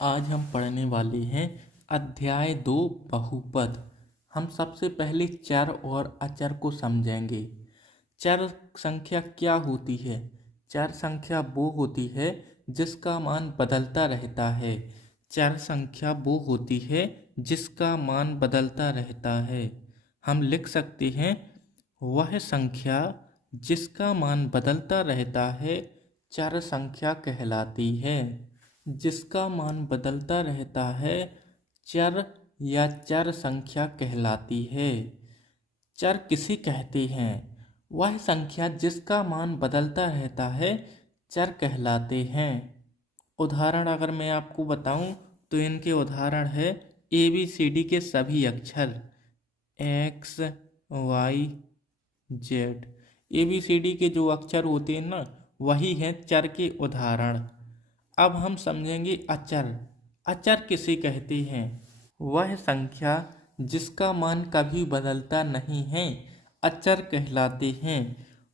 आज हम पढ़ने वाले हैं अध्याय 2 बहुपद। हम सबसे पहले चर और अचर को समझेंगे। चर संख्या क्या होती है? चर संख्या वो होती है जिसका मान बदलता रहता है। चर संख्या वो होती है जिसका मान बदलता रहता है। हम लिख सकते हैं वह संख्या जिसका मान बदलता रहता है चर संख्या कहलाती है। जिसका मान बदलता रहता है चर या चर संख्या कहलाती है। चर किसे कहते हैं? वह संख्या जिसका मान बदलता रहता है चर कहलाते हैं। उदाहरण अगर मैं आपको बताऊं तो इनके उदाहरण है ABCD के सभी अक्षर X Y Z। ABCD के जो अक्षर होते हैं ना वही हैं चर के उदाहरण। अब हम समझेंगे अचर। अचर किसे कहते हैं? वह संख्या जिसका मान कभी बदलता नहीं है अचर कहलाते हैं।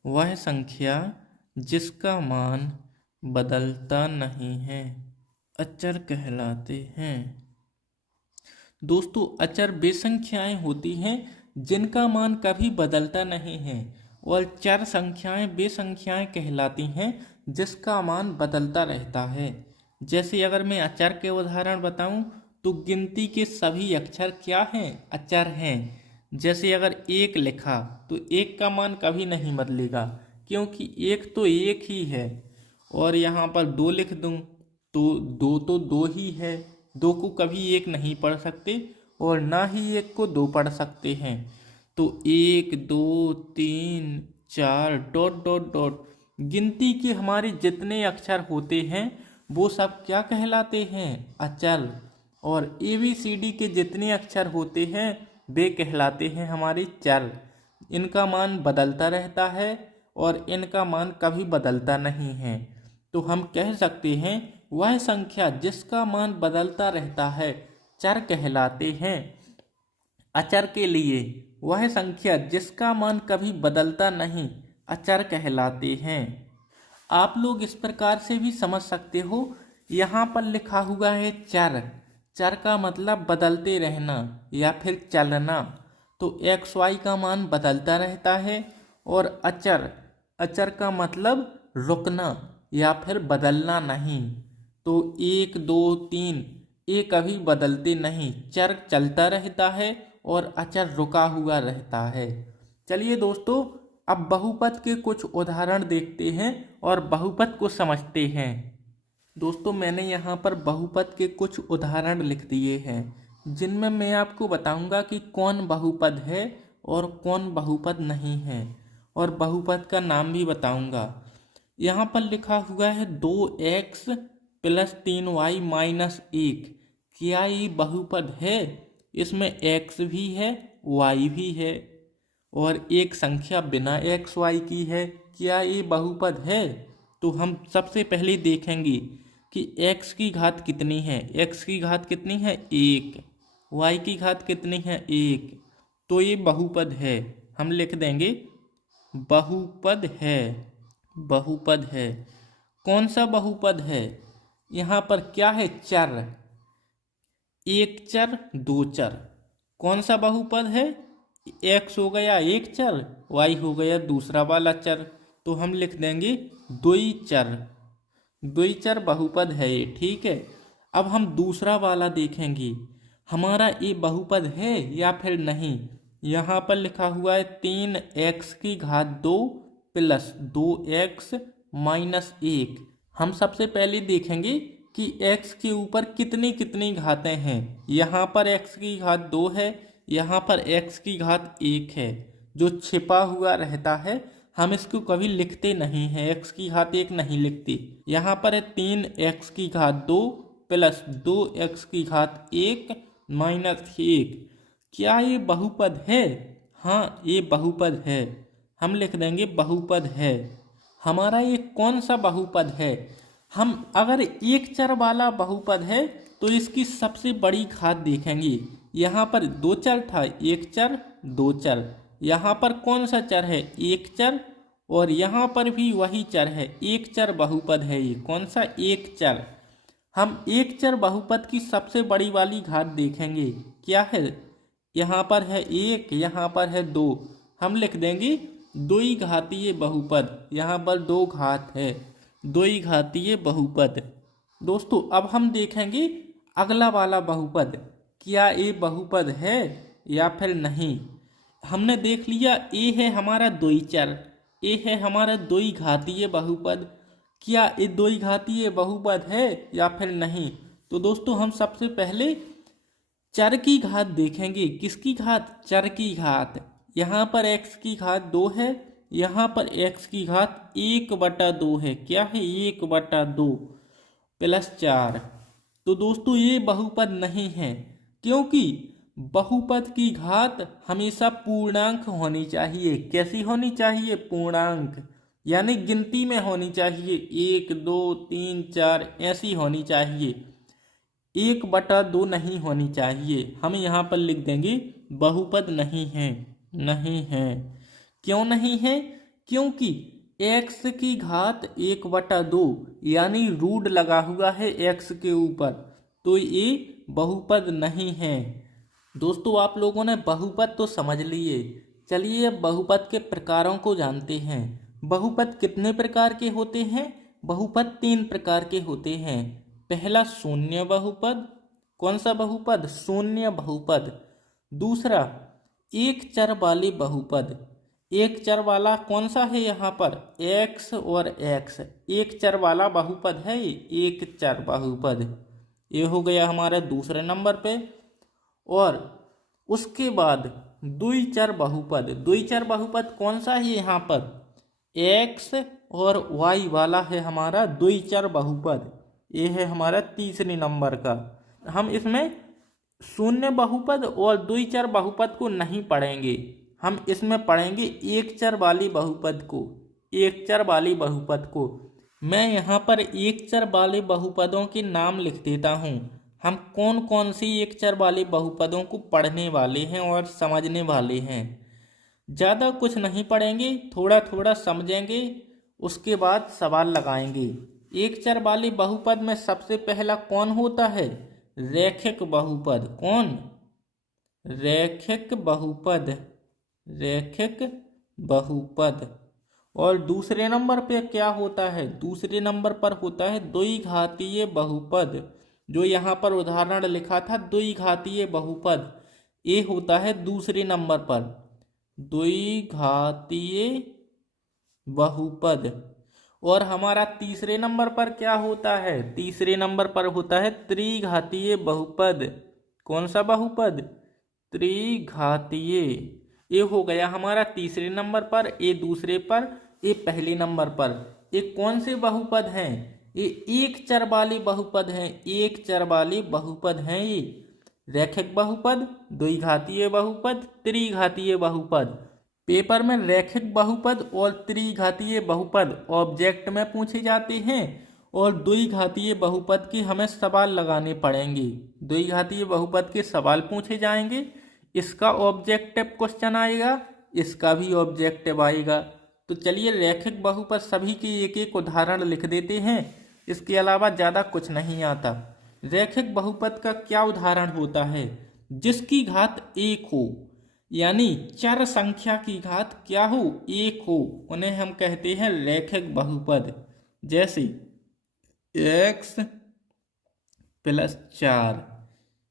वह संख्या जिसका मान बदलता नहीं है अचर कहलाते हैं। दोस्तों, अचर वे संख्याएं होती हैं जिनका मान कभी बदलता नहीं है और चर संख्याएं वे संख्याएं कहलाती हैं जिसका मान बदलता रहता है। जैसे अगर मैं अचर के उदाहरण बताऊं तो गिनती के सभी अक्षर क्या हैं? अचर हैं। जैसे अगर एक लिखा तो एक का मान कभी नहीं बदलेगा क्योंकि एक तो एक ही है। और यहाँ पर दो लिख दूं तो दो ही है। दो को कभी एक नहीं पढ़ सकते और ना ही एक को दो पढ़ सकते हैं। तो एक दो तीन चार डॉट डॉट डॉट गिनती के हमारे जितने अक्षर होते हैं वो सब क्या कहलाते हैं? अचर। और ABCD के जितने अक्षर होते हैं वे कहलाते हैं हमारे चर। इनका मान बदलता रहता है और इनका मान कभी बदलता नहीं है। तो हम कह सकते हैं वह संख्या जिसका मान बदलता रहता है चर कहलाते हैं। अचर के लिए वह संख्या जिसका मान कभी बदलता नहीं अचर कहलाते हैं। आप लोग इस प्रकार से भी समझ सकते हो, यहाँ पर लिखा हुआ है चर। चर का मतलब बदलते रहना या फिर चलना। तो XY का मान बदलता रहता है। और अचर, अचर का मतलब रुकना या फिर बदलना नहीं। तो एक दो तीन ये कभी बदलते नहीं, चर चलता रहता है और अचर रुका हुआ रहता है। चलिए दोस्तों, अब बहुपद के कुछ उदाहरण देखते हैं और बहुपद को समझते हैं। दोस्तों, मैंने यहाँ पर बहुपद के कुछ उदाहरण लिख दिए हैं जिनमें मैं आपको बताऊंगा कि कौन बहुपद है और कौन बहुपद नहीं है, और बहुपद का नाम भी बताऊंगा। यहाँ पर लिखा हुआ है 2x + 3y - 1। क्या ये बहुपद है? इसमें x भी है y भी है और एक संख्या बिना XY की है। क्या ये बहुपद है? तो हम सबसे पहले देखेंगे कि x की घात कितनी है। x की घात कितनी है? 1। y की घात कितनी है? 1। तो ये बहुपद है। हम लिख देंगे बहुपद है। बहुपद है। कौन सा बहुपद है? यहाँ पर क्या है? चर। एक चर दो चर। कौन सा बहुपद है? x हो गया एक चर, y हो गया दूसरा वाला चर। तो हम लिख देंगे द्विचर। द्विचर बहुपद है ये, ठीक है। अब हम दूसरा वाला देखेंगे, हमारा ये बहुपद है या फिर नहीं। यहाँ पर लिखा हुआ है 3x की घात 2 + 2x - 1। हम सबसे पहले देखेंगे कि x के ऊपर कितनी कितनी घातें हैं। यहाँ पर x की घात 2 है, यहाँ पर x की घात 1 है। जो छिपा हुआ रहता है हम इसको कभी लिखते नहीं हैं, x की घात 1 नहीं लिखते। यहाँ पर है 3x की घात 2 + 2x की घात 1 - 1। क्या ये बहुपद है? हाँ, ये बहुपद है। हम लिख देंगे बहुपद है। हमारा ये कौन सा बहुपद है? हम अगर एक चर वाला बहुपद है तो इसकी सबसे बड़ी घात देखेंगे। यहाँ पर दो चर था, एक चर दो चर। यहाँ पर कौन सा चर है? एक चर। और यहाँ पर भी वही चर है, एक चर बहुपद है ये। कौन सा? एक चर। हम एक चर बहुपद की सबसे बड़ी वाली घात देखेंगे। क्या है? यहाँ पर है 1, यहाँ पर है 2। हम लिख देंगे द्विघातीय बहुपद। यहाँ पर 2 घात है, द्विघातीय बहुपद। दोस्तों अब हम देखेंगे अगला वाला बहुपद, क्या ये बहुपद है या फिर नहीं। हमने देख लिया ए है हमारा द्विचर, ए है हमारा द्विघातीय बहुपद। क्या ये द्विघातीय बहुपद है या फिर नहीं? तो दोस्तों हम सबसे पहले चर की घात देखेंगे। किसकी घात? चर की घात। यहाँ पर x की घात 2 है, यहाँ पर x की घात 1/2 है। क्या है? 1/2 प्लस 4। तो दोस्तों ये बहुपद नहीं है, क्योंकि बहुपद की घात हमेशा पूर्णांक होनी चाहिए। कैसी होनी चाहिए? पूर्णांक, यानी गिनती में होनी चाहिए। 1 2 3 4 ऐसी होनी चाहिए, 1/2 नहीं होनी चाहिए। हम यहाँ पर लिख देंगे बहुपद नहीं है, नहीं है। क्यों नहीं है? क्योंकि x की घात 1/2 यानी रूट लगा हुआ है x के ऊपर, तो ये बहुपद नहीं है। दोस्तों आप लोगों ने बहुपद तो समझ लिए, चलिए अब बहुपद के प्रकारों को जानते हैं। बहुपद कितने प्रकार के होते हैं? बहुपद 3 प्रकार के होते हैं। पहला शून्य बहुपद। कौन सा बहुपद? शून्य बहुपद। दूसरा एक चर वाले बहुपद। एक चर वाला कौन सा है? यहाँ पर x और x, एक चर वाला बहुपद है, एक चर बहुपद। ये हो गया हमारा दूसरे नंबर पे। और उसके बाद द्विचर बहुपद। द्विचर बहुपद कौन सा है? यहाँ पर x और y वाला है हमारा द्विचर बहुपद। ये है हमारा तीसरे नंबर का। हम इसमें शून्य बहुपद और द्विचर बहुपद को नहीं पढ़ेंगे, हम इसमें पढ़ेंगे एक चर वाली बहुपद को, एक चर वाली बहुपद को। मैं यहाँ पर एक चर वाले बहुपदों के नाम लिख देता हूँ। हम कौन कौन सी एक चर वाले बहुपदों को पढ़ने वाले हैं और समझने वाले हैं। ज़्यादा कुछ नहीं पढ़ेंगे, थोड़ा थोड़ा समझेंगे, उसके बाद सवाल लगाएंगे। एक चर वाले बहुपद में सबसे पहला कौन होता है? रैखिक बहुपद। कौन? रैखिक बहुपद, रैखिक बहुपद। और दूसरे नंबर पे क्या होता है? दूसरे नंबर पर होता है द्विघातीय बहुपद। जो यहाँ पर उदाहरण लिखा था द्विघातीय बहुपद, ये होता है दूसरे नंबर पर, द्विघातीय बहुपद। और हमारा तीसरे नंबर पर क्या होता है? तीसरे नंबर पर होता है त्रिघातीय बहुपद। कौन सा बहुपद? त्रिघातीय। ये हो गया हमारा तीसरे नंबर पर, ये दूसरे पर, ये पहले नंबर पर। ये कौन से बहुपद हैं? ये एक चर वाले बहुपद हैं, एक चर वाले बहुपद हैं ये। रैखिक बहुपद, द्विघातीय बहुपद, त्रिघातीय बहुपद। पेपर में रैखिक बहुपद और त्रिघातीय बहुपद ऑब्जेक्ट में पूछे जाते हैं, और द्विघातीय बहुपद की हमें सवाल लगाने पड़ेंगे। द्विघातीय बहुपद के सवाल पूछे जाएंगे, इसका ऑब्जेक्टिव क्वेश्चन आएगा, इसका भी ऑब्जेक्टिव आएगा। तो चलिए रैखिक बहुपद सभी के एक एक उदाहरण लिख देते हैं, इसके अलावा ज़्यादा कुछ नहीं आता। रैखिक बहुपद का क्या उदाहरण होता है? जिसकी घात 1 हो, यानी चर संख्या की घात क्या हो? 1 हो, उन्हें हम कहते हैं रैखिक बहुपद। जैसे x + 4,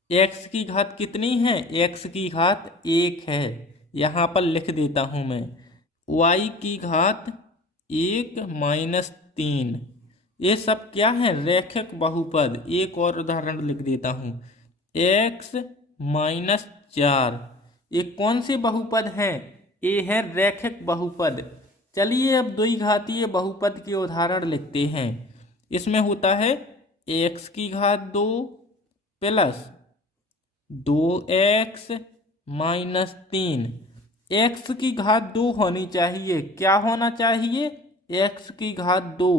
x की घात कितनी है? x की घात 1 है, यहाँ पर लिख देता हूँ मैं। y की घात 1 - 3, ये सब क्या है? रैखिक बहुपद। एक और उदाहरण लिख देता हूँ, x - 4, ये कौन से बहुपद हैं? ये है रैखिक बहुपद। चलिए अब द्विघातीय बहुपद के उदाहरण लिखते हैं। इसमें होता है x की घात 2 + 2x - 3। x की घात 2 होनी चाहिए। क्या होना चाहिए? x की घात 2,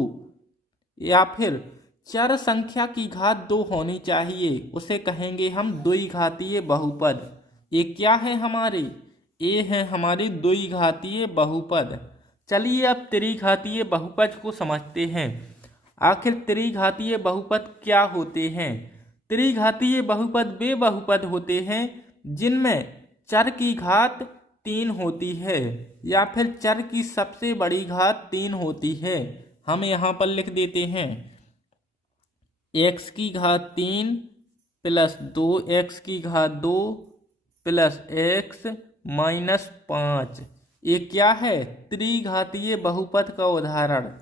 या फिर चर संख्या की घात 2 होनी चाहिए, उसे कहेंगे हम द्विघातीय बहुपद। ये क्या है हमारे? ये है हमारी द्विघातीय बहुपद। चलिए अब त्रिघातीय बहुपद को समझते हैं। आखिर त्रिघातीय बहुपद क्या होते हैं? त्रिघातीय बहुपद वे बहुपद होते हैं जिनमें चर की घात 3 होती है या फिर चर की सबसे बड़ी घात 3 होती है। हम यहाँ पर लिख देते हैं x की घात 3 प्लस 2x की घात 2 प्लस x माइनस 5। ये क्या है? त्रिघातीय बहुपद का उदाहरण।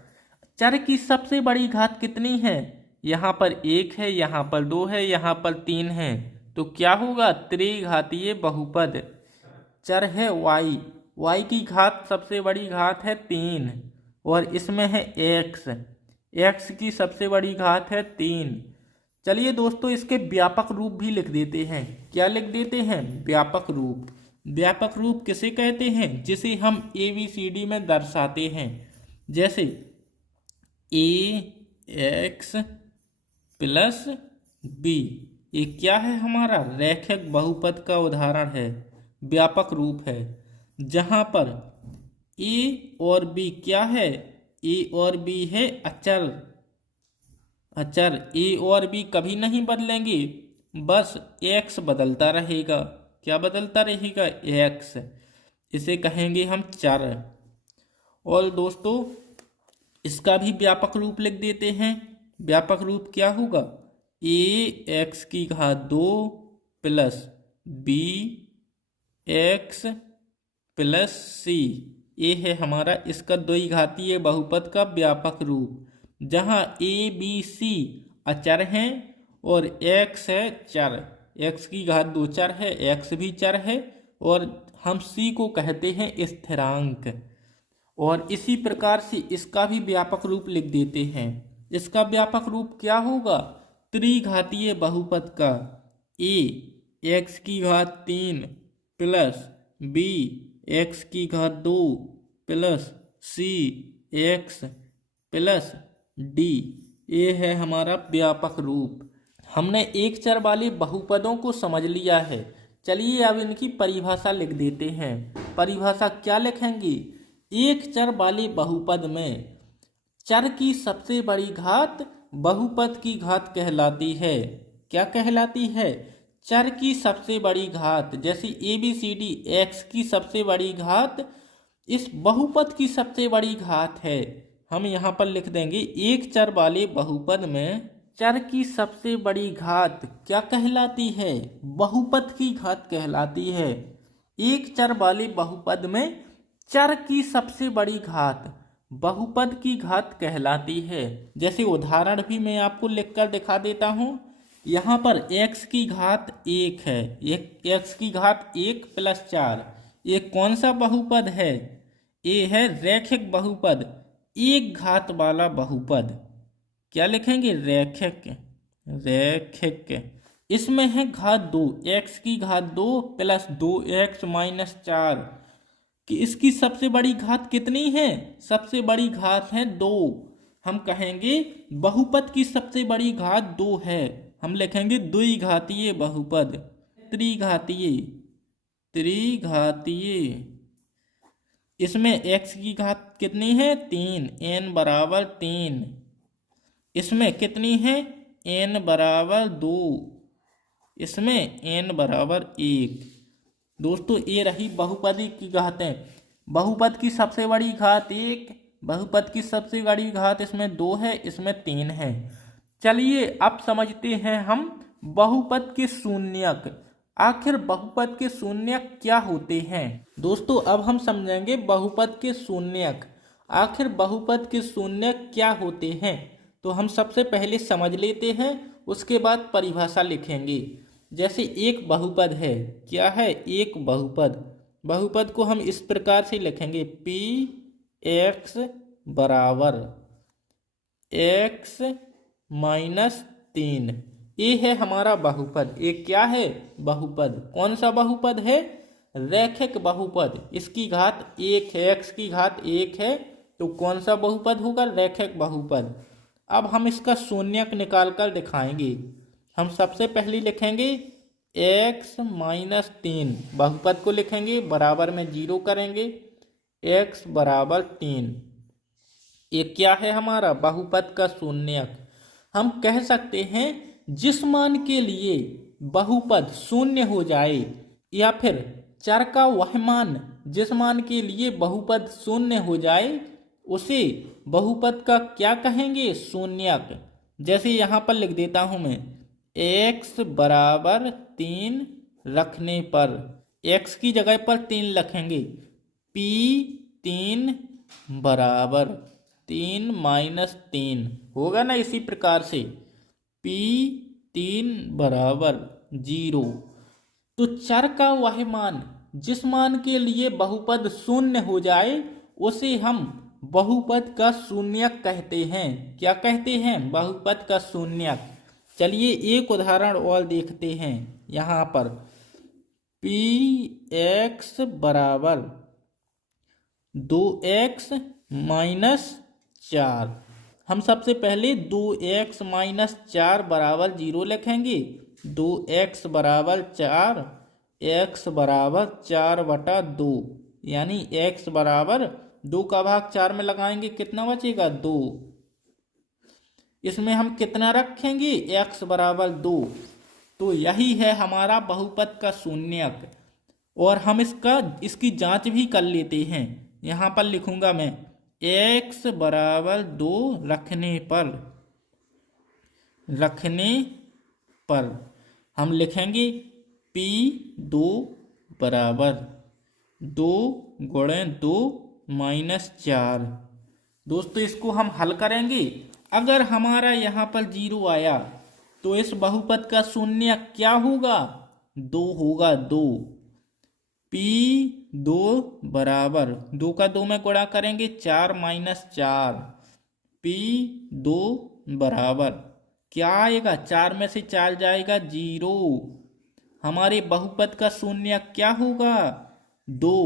चर की सबसे बड़ी घात कितनी है? यहाँ पर 1 है, यहाँ पर 2 है, यहाँ पर 3 है, तो क्या होगा? त्रिघातीय बहुपद। चर है y की घात सबसे बड़ी घात है 3 और इसमें है x की सबसे बड़ी घात है 3। चलिए दोस्तों, इसके व्यापक रूप भी लिख देते हैं। क्या लिख देते हैं? व्यापक रूप। व्यापक रूप किसे कहते हैं? जिसे हम ABCD में दर्शाते हैं, जैसे ax प्लस b। ये क्या है? हमारा रैखिक बहुपद का उदाहरण है, व्यापक रूप है, जहां पर a और b क्या है? a और b है अचर। a और b कभी नहीं बदलेंगे, बस x बदलता रहेगा। क्या बदलता रहेगा? x। इसे कहेंगे हम चर। और दोस्तों, इसका भी व्यापक रूप लिख देते हैं। व्यापक रूप क्या होगा? ax की घात 2 plus b x plus c। ये है हमारा इसका द्विघातीय बहुपद का व्यापक रूप, जहाँ a b c अचर हैं और x है चर। x की घात 2 चर है, x भी चर है, और हम c को कहते हैं स्थिरांक। और इसी प्रकार से इसका भी व्यापक रूप लिख देते हैं। इसका व्यापक रूप क्या होगा? त्रिघातीय बहुपद का a x की घात 3 प्लस b x की घात 2 plus c x plus d। ये है हमारा व्यापक रूप। हमने एक चर वाले बहुपदों को समझ लिया है। चलिए अब इनकी परिभाषा लिख देते हैं। परिभाषा क्या लिखेंगे? एक चर वाले बहुपद में चर की सबसे बड़ी घात बहुपद की घात कहलाती है। क्या कहलाती है? चर की सबसे बड़ी घात। जैसे ABCD x की सबसे बड़ी घात इस बहुपद की सबसे बड़ी घात है। हम यहाँ पर लिख देंगे एक चर वाले बहुपद में चर की सबसे बड़ी घात क्या कहलाती है? बहुपद की घात कहलाती है। एक चर वाले बहुपद में चर की सबसे बड़ी घात बहुपद की घात कहलाती है। जैसे उदाहरण भी मैं आपको लिखकर दिखा देता हूँ। यहाँ पर x की घात 1 है, x की घात 1 प्लस 4। ये कौन सा बहुपद है? ये है रैखिक बहुपद, एक घात वाला बहुपद। क्या लिखेंगे? रैखिक। इसमें है घात 2, x की घात 2 प्लस 2x माइनस 4। कि इसकी सबसे बड़ी घात कितनी है? सबसे बड़ी घात है 2। हम कहेंगे बहुपद की सबसे बड़ी घात 2 है। हम लिखेंगे द्विघातीय बहुपद। त्रिघातीय। इसमें x की घात कितनी है? 3, n बराबर 3। इसमें कितनी है? n बराबर 2। इसमें n बराबर 1। दोस्तों, ये रही बहुपदी की घातें। बहुपद की सबसे बड़ी घात 1, बहुपद की सबसे बड़ी घात इसमें 2 है, इसमें 3 है। चलिए अब समझते हैं हम बहुपद के शून्यक। आखिर बहुपद के शून्यक क्या होते हैं? दोस्तों, अब हम समझेंगे बहुपद के शून्यक। आखिर बहुपद के शून्यक क्या होते हैं, तो हम सबसे पहले समझ लेते हैं, उसके बाद परिभाषा लिखेंगे। जैसे एक बहुपद है। क्या है? एक बहुपद। बहुपद को हम इस प्रकार से लिखेंगे px बराबर x माइनस 3। ये है हमारा बहुपद। ये क्या है? बहुपद। कौन सा बहुपद है? रैखिक बहुपद। इसकी घात 1 है, x की घात 1 है, तो कौन सा बहुपद होगा? रैखिक बहुपद। अब हम इसका शून्यक निकाल कर दिखाएंगे। हम सबसे पहले लिखेंगे x माइनस 3, बहुपद को लिखेंगे, बराबर में 0 करेंगे, x बराबर 3। ये क्या है हमारा बहुपद का शून्यक। हम कह सकते हैं जिस मान के लिए बहुपद शून्य हो जाए या फिर चर का वह मान जिस मान के लिए बहुपद शून्य हो जाए उसे बहुपद का क्या कहेंगे, शून्यक। जैसे यहाँ पर लिख देता हूँ मैं, x बराबर 3 रखने पर, x की जगह पर 3 रखेंगे, p 3 बराबर 3 माइनस 3 होगा ना। इसी प्रकार से p 3 बराबर 0। तो चर का वह मान जिस मान के लिए बहुपद शून्य हो जाए उसे हम बहुपद का शून्यक कहते हैं। क्या कहते हैं, बहुपद का शून्यक। चलिए एक उदाहरण और देखते हैं। यहाँ पर px बराबर 2x माइनस 4। हम सबसे पहले 2x माइनस 4 बराबर 0 लिखेंगे। 2x बराबर 4, x बराबर 4/2, यानी x बराबर 2 का भाग 4 में लगाएंगे, कितना बचेगा 2। इसमें हम कितना रखेंगे, x बराबर 2। तो यही है हमारा बहुपद का शून्यक। और हम इसकी जांच भी कर लेते हैं। यहाँ पर लिखूंगा मैं, x बराबर 2 रखने पर हम लिखेंगे p 2 बराबर 2 गुणे 2 माइनस 4। दोस्तों इसको हम हल करेंगे। अगर हमारा यहाँ पर 0 आया तो इस बहुपद का शून्य क्या होगा, 2 होगा। 2 p 2 बराबर 2 का 2 में गुणा करेंगे, 4 माइनस 4। p 2 बराबर क्या आएगा, 4 में से 4 जाएगा 0। हमारे बहुपद का शून्य क्या होगा, 2।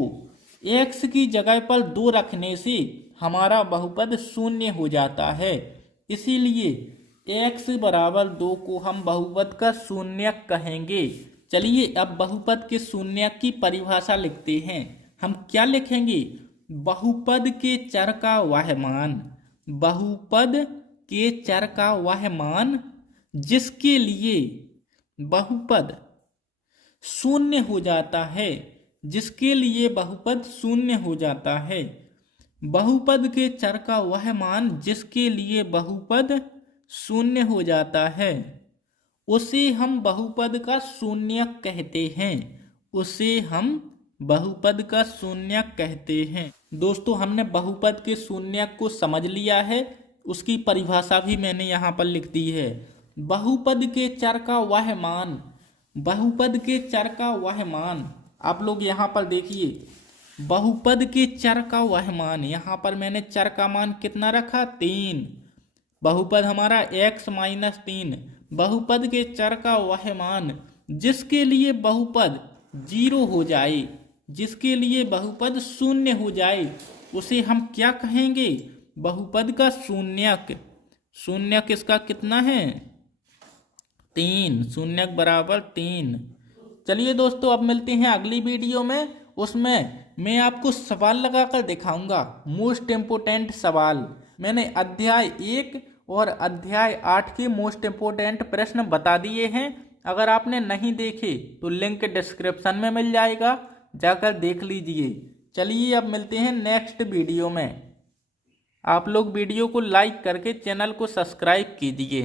x की जगह पर 2 रखने से हमारा बहुपद शून्य हो जाता है। इसीलिए x बराबर 2 को हम बहुपद का शून्यक कहेंगे। चलिए अब बहुपद के शून्यक की परिभाषा लिखते हैं। हम क्या लिखेंगे, बहुपद के चर का वह मान, बहुपद के चर का वह मान जिसके लिए बहुपद शून्य हो जाता है, जिसके लिए बहुपद शून्य हो जाता है। बहुपद के चर का वह मान जिसके लिए बहुपद शून्य हो जाता है उसे हम बहुपद का शून्यक कहते हैं। उसे हम बहुपद का शून्यक कहते हैं। दोस्तों हमने बहुपद के शून्यक को समझ लिया है, उसकी परिभाषा भी मैंने यहाँ पर लिख दी है। बहुपद के चर का वह मान, बहुपद के चर का वह मान, आप लोग यहाँ पर देखिए, बहुपद के चर का वह मान, यहाँ पर मैंने चर का मान कितना रखा, 3। बहुपद हमारा x माइनस 3। बहुपद के चर का वह मान जिसके लिए बहुपद 0 हो जाए, जिसके लिए बहुपद शून्य हो जाए, उसे हम क्या कहेंगे, बहुपद का शून्यक। शून्यक इसका कितना है, 3। शून्यक बराबर 3। चलिए दोस्तों अब मिलते हैं अगली वीडियो में। उसमें मैं आपको सवाल लगाकर दिखाऊंगा, मोस्ट इम्पोर्टेंट सवाल। मैंने अध्याय 1 और अध्याय 8 के मोस्ट इम्पोर्टेंट प्रश्न बता दिए हैं। अगर आपने नहीं देखे तो लिंक डिस्क्रिप्शन में मिल जाएगा, जाकर देख लीजिए। चलिए अब मिलते हैं नेक्स्ट वीडियो में। आप लोग वीडियो को लाइक करके चैनल को सब्सक्राइब कीजिए।